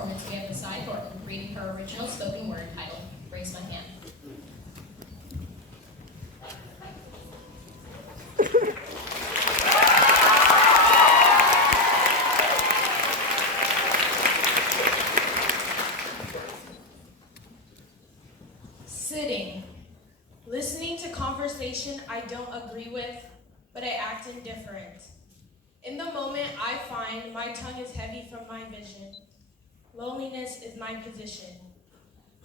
performance, we have Maasai reading her original spoken word titled Raise My Hand. Sitting, listening to conversation I don't agree with, but I act indifferent. In the moment I find my tongue is heavy from my vision. Loneliness is my position.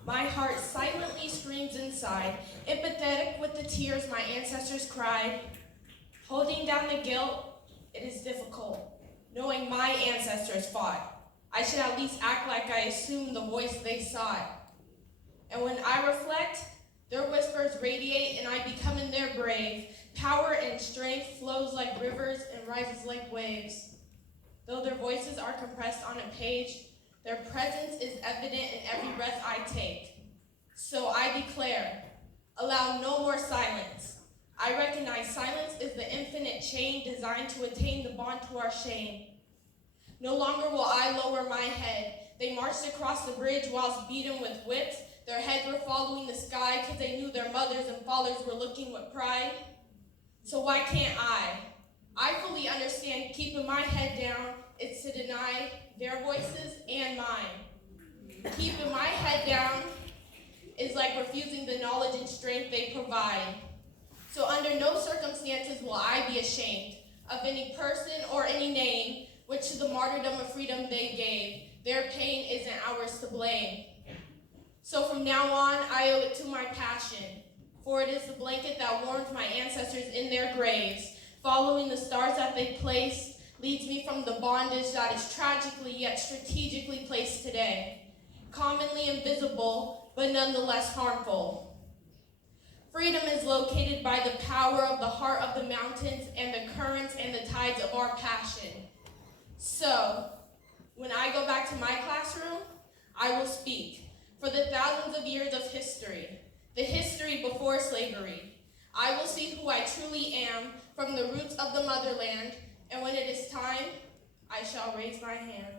My heart silently screams inside, empathetic with the tears my ancestors cried. Holding down the guilt, it is difficult, knowing my ancestors fought. I should at least act like I assume the voice they sought. And when I reflect, their whispers radiate and I become in their brave. Power and strength flows like rivers and rises like waves. Though their voices are compressed on a page, their presence is evident in every breath I take. So I declare, allow no more silence. I recognize silence is the infinite chain designed to attain the bond to our shame. No longer will I lower my head. They marched across the bridge whilst beaten with whips. Their heads were following the sky because they knew their mothers and fathers were looking with pride. So why can't I? I fully understand keeping my head down is to deny their voices and mine. Keeping my head down is like refusing the knowledge and strength they provide. So under no circumstances will I be ashamed of any person or any name which to the martyrdom of freedom they gave. Their pain isn't ours to blame. So from now on, I owe it to my passion, for it is the blanket that warmed my ancestors in their graves. Following the stars that they placed leads me from the bondage that is tragically yet strategically placed today, commonly invisible, but nonetheless harmful. Freedom is located by the power of the heart of the mountains and the currents and the tides of our passion. So, when I go back to my classroom, I will speak for the thousands of years of history, the history before slavery. I will see who I truly am from the roots of the motherland, and when it is time, I shall raise my hand.